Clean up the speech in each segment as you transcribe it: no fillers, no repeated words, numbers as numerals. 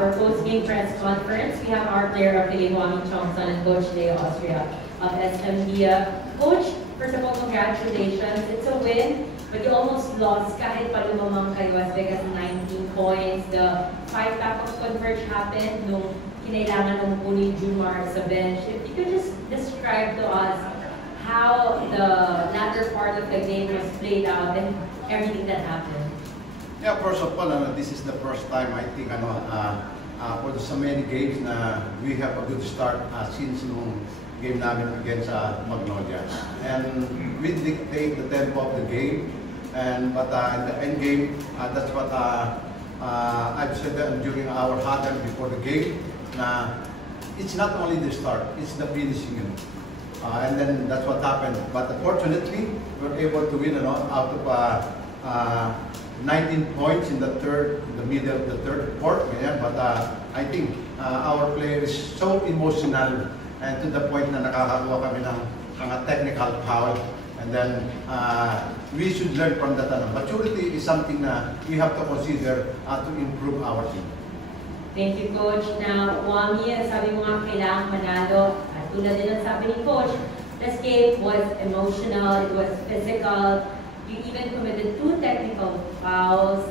our post-game press conference. We have our player of the game, Wami Chongson, and Coach Leo Austria of SMB. Coach, first of all, congratulations. It's a win, but you almost lost kahit pa lumamang kay West Vegas 19 points. The 5-pack of Converge happened nung kinailangan ng Puni Jumar sa bench. If you could just describe to us how the latter part of the game was played out and everything that happened. Yeah, first of all, this is the first time I think for so many games na we have a good start since nung game namin against Magnolia. And we dictate the tempo of the game. But in the end game, that's what I've said during our huddle before the game. It's not only the start, it's the finishing. And then that's what happened. But fortunately, we were able to win out of 19 points in the middle of the third quarter. Yeah? But I think our player is so emotional and to the point na nakakakuha kami ng mga technical foul. And then we should learn from that. Maturity is something na we have to consider to improve our team. Thank you, Coach. Now, Wami, sabi mo nga kailangan manalo. At tulad din ang sabi ni Coach, this game was emotional, it was physical. You even committed 2 technical fouls.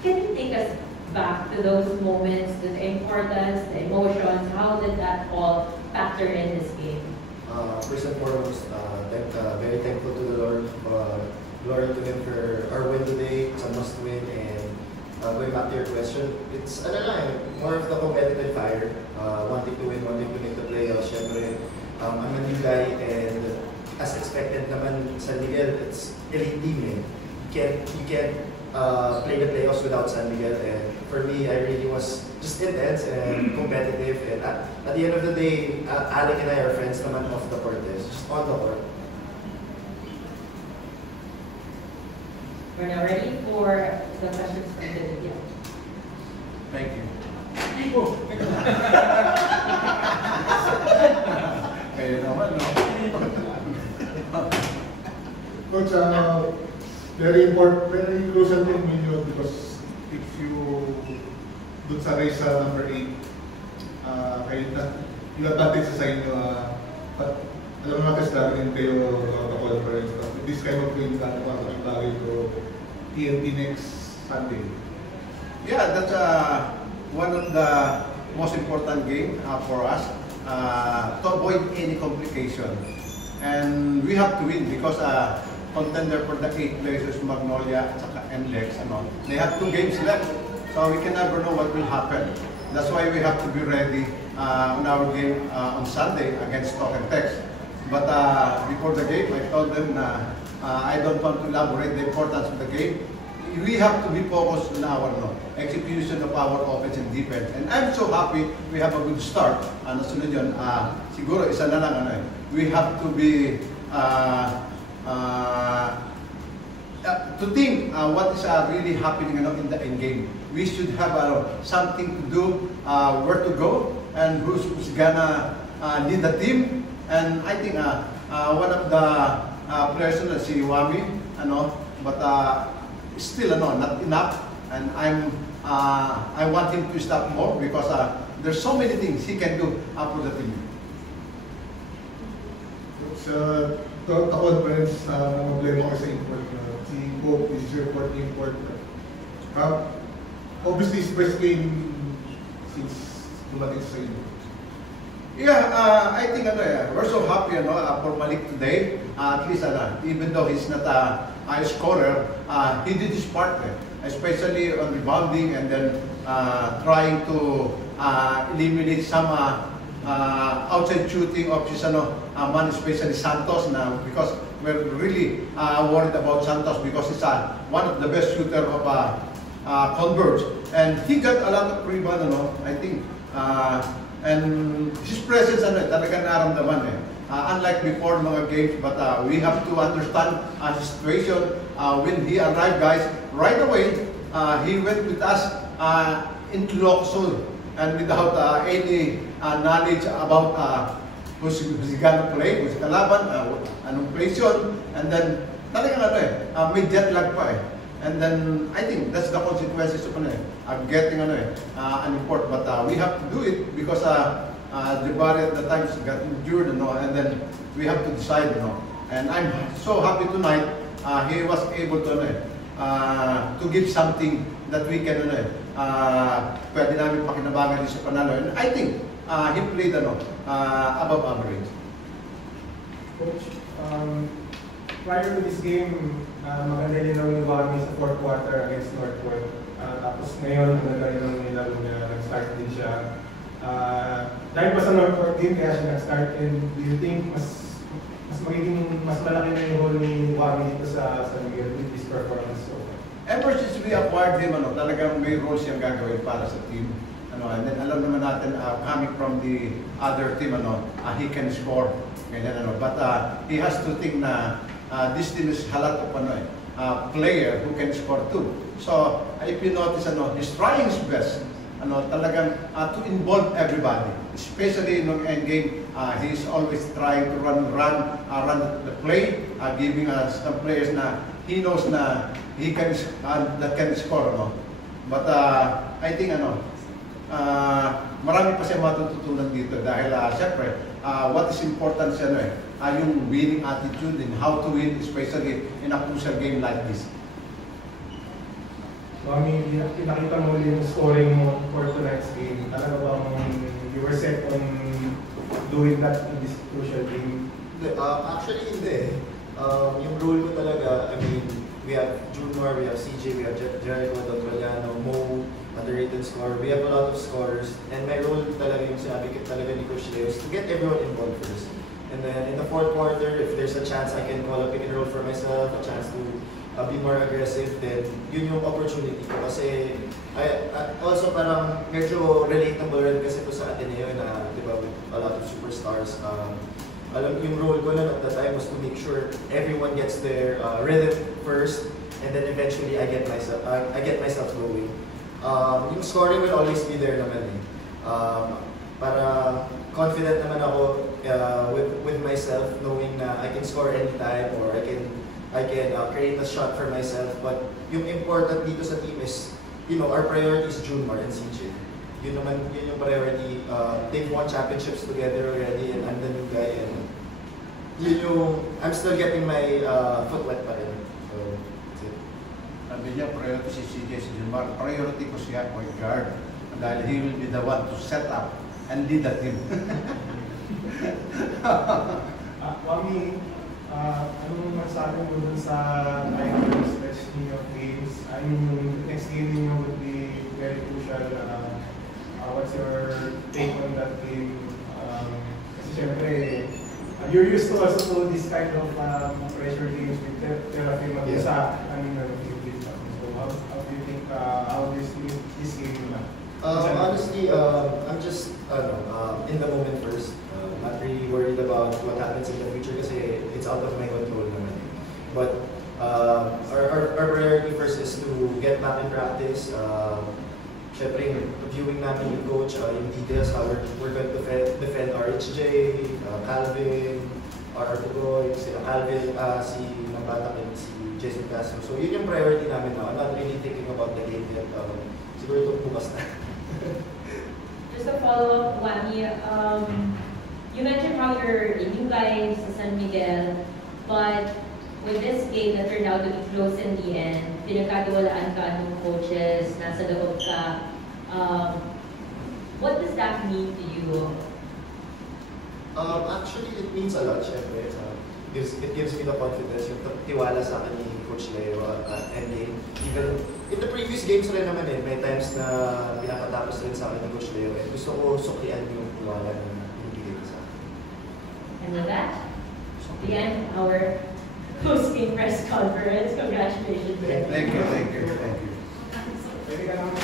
Can you take us back to those moments, the importance, the emotions? How did that all factor in this game? First and foremost, very thankful to the Lord. Glory to Him for our win today. It's a must win. And going back to your question, it's more of the competitive fire. Wanting to win, wanting to make the playoffs. Syempre, I'm a new guy, and as expected naman San Miguel, it's elite team. You can't play the playoffs without San Miguel. And for me, I really was just intense and competitive. And at the end of the day, Alec and I are friends naman off the court. Just on the court. We're now ready for the questions from the video. Thank you. Kaya naman, no? Coach, very crucial thing with you because if you dun sa race number 8, yung advantage sa inyo, alam mo natin sa rin kayo the conference, but this kind of game na nakakabagay to TNT next Sunday. Yeah, that's one of the most important game for us to avoid any complication. And we have to win because contender for the 8th place is Magnolia at saka NLEX. They have 2 games left, so we can never know what will happen. That's why we have to be ready on our game on Sunday against Stock and Tex. But before the game, I told them na I don't want to elaborate the importance of the game. We have to be focused on our execution of our offense and defense. And I'm so happy we have a good start. Nasunod yun, siguro isa na lang, we have to be to think what is really happening in the end game. We should have something to do, where to go, and who's gonna lead the team. And I think one of the players si Wami, but still not enough. And I want him to stop more because there's so many things he can do for the team. Sa conference, problema ko sa import. Si Pope is report import. Obviously, it's best game since dumating sa inyo. Yeah, I think we're so happy for Malik today. At least even though he's not a scorer, he did his part, especially on rebounding and then trying to eliminate some outside shooting of his man, especially Santos, because we're really worried about Santos because he's one of the best shooter of Converge, and he got a lot of rebound, I think. And his presence talaga naramdaman unlike before mga games, but we have to understand his situation. When he arrived, guys, right away he went with us into Locosur and without any knowledge about who's gonna play, who's kalaban, anong place yun, and then talagang may jet lag pa And then I think that's the consequences of getting an import. But we have to do it because the body at the times got injured, and then we have to decide, And I'm so happy tonight he was able to give something that we can pwede namin pakinabangan din sa panalo. And I think he played above average. Coach, prior to this game, maganda din ang Wami sa fourth quarter against Northwood. Tapos ngayon, maganda rin ang nilaro niya, nag-start din siya. Dahil pa sa Northwood game, kaya siya nag-start. And do you think mas malaki na yung role ni Wami dito sa Miguel with this performance? So, ever since we acquired him, talagang may role siyang gagawin para sa team. And then alam naman natin, coming from the other team, he can score. Ganyan, But he has to think na this team is halat of player who can score too. So if you notice, he's trying his best, talagang to involve everybody. Especially in end game, he's always trying to run the play, giving us some players na he knows na he can that can score, But I think marami pa siya matututunan dito dahil siyempre what is important siya yung winning attitude and how to win, especially in a crucial game like this. Mami, pinakita mo ulit yung scoring mo for tonight's game. Talaga bang you were set on doing that in this crucial game? Actually, hindi. Yung role ko talaga, we have Junior, we have CJ, we have Jericho, Dottroliano, Mo, underrated scorer. We have a lot of scorers. And my role talaga yung sinabi talaga ni Coach Leo is to get everyone involved first. And then in the fourth quarter, if there's a chance I can call a pick and roll for myself, a chance to be more aggressive, then yun yung opportunity ko. Kasi also parang medyo relatable rin kasi po sa Ateneo na, di ba, with a lot of superstars. Alam yung role ko na at that time was to make sure everyone gets their rhythm first, and then eventually I get myself going. Yung scoring will always be there naman para confident naman ako with myself, knowing na I can score anytime or I can create a shot for myself. But yung important dito sa team is, our priority is Junmar and CJ. Yun yung priority. They've won championships together already, and I'm the new guy, and I'm still getting my foot wet pa rin. So, that's it. Sabi niya, priority si CJ, si Junmar. Priority ko siya, point guard. Dahil he will be the one to set up and lead the team. Wami, anong masabi mo dun sa final stretch of games? I mean, yung next game ninyo would be very crucial. What's your take on that game? Kasi syempre, you're used to also to this kind of pressure games with Terrafim Mag-isa. So how do you think, how do you see this game na? Honestly, I'm just in the moment first. Not really worried about what happens in the future kasi it's out of my control naman. But our priority first is to get back in practice. Syempre, reviewing namin yung coach, yung details, how we're going to defend RHJ, Calvin, Artugoy, si Calvin, si Nambata, and si Jason Castro. So yun yung priority namin now. I'm not really thinking about the game yet. Siguro itong bukas na. Just a follow-up, Wami. You mentioned how you're a new guy sa San Miguel, but with this game that turned out to be close in the end, pinagkatiwalaan ka ng coaches, nasa loob ka. What does that mean to you? Actually, it means a lot, syempre. It gives me the confidence, yung tiwala sa akin ni Coach Leo at endgame. Even in the previous games rin naman may times na pinapatapos rin sa akin ni Coach Leo. And gusto ko suklian yung tiwala na binibigay ko sa akin. And with that, we end our post-game press conference. Congratulations. Thank you. Pwede ka naman